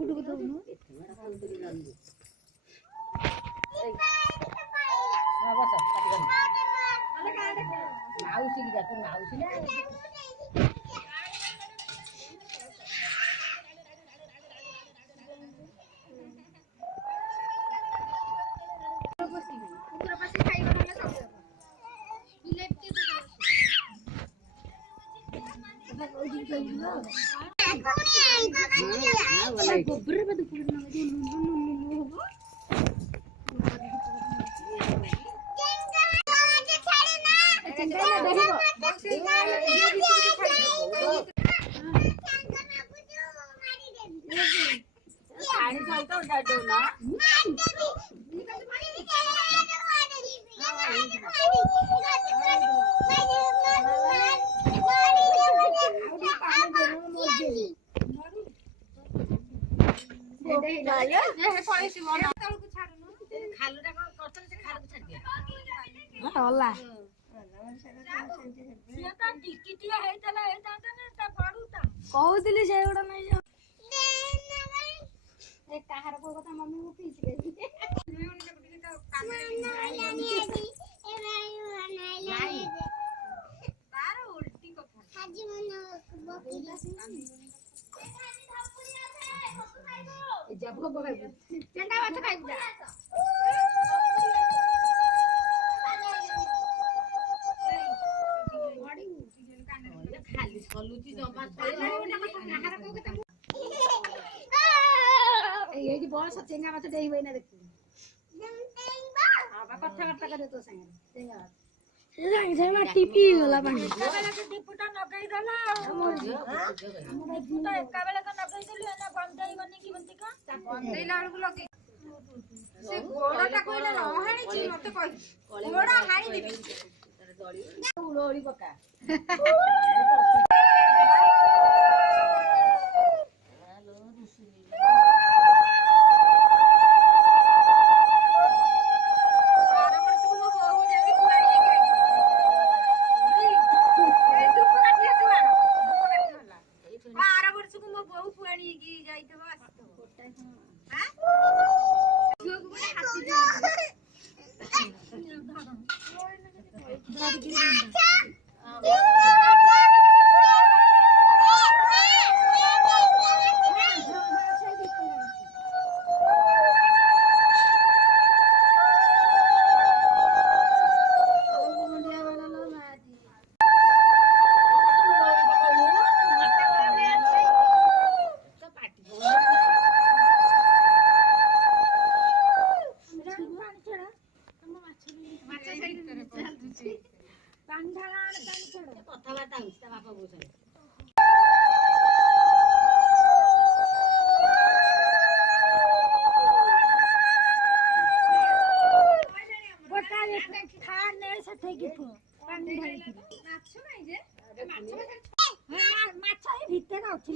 ଦୀପୁଟକୁ ଦଉନୁ ମାଉସୀ କି ଯା ତୁ ମାଉସୀ ନା କହୁଥିଲି ସେଗୁଡା ନାଇଁ କାହାର କୋଉ କଥା ମମି ମୁଁ ପିଇଛି ଏଇଠି ବସ ଚେଙ୍ଗା ମାଛ ଡେଇବ ଏଇନା ଦେଖିବୁ କଥାବାର୍ତ୍ତା କରିବ ତୋ ସାଙ୍ଗରେ ମାଟି ପିଇଗଲା ପାଣି ଦୀପୁଟା ନଗେଇଦେଲା ଏକା ବେଳେ ନଗେଇଦେଲୁ ଏନା ବନ୍ଦେଇବନି କି ବନ୍ଦେଇଲା ବେଳକୁ ଲଗେଇ ସେ ଗୋଡଟାକୁ ଏଇନା ନ ହାଣିଛି ମତେ କହି ଗୋଡ ହାଣିଦେବି ଉଳୋଳି ପକା ମାଛ ଭିତରେ ଅଛି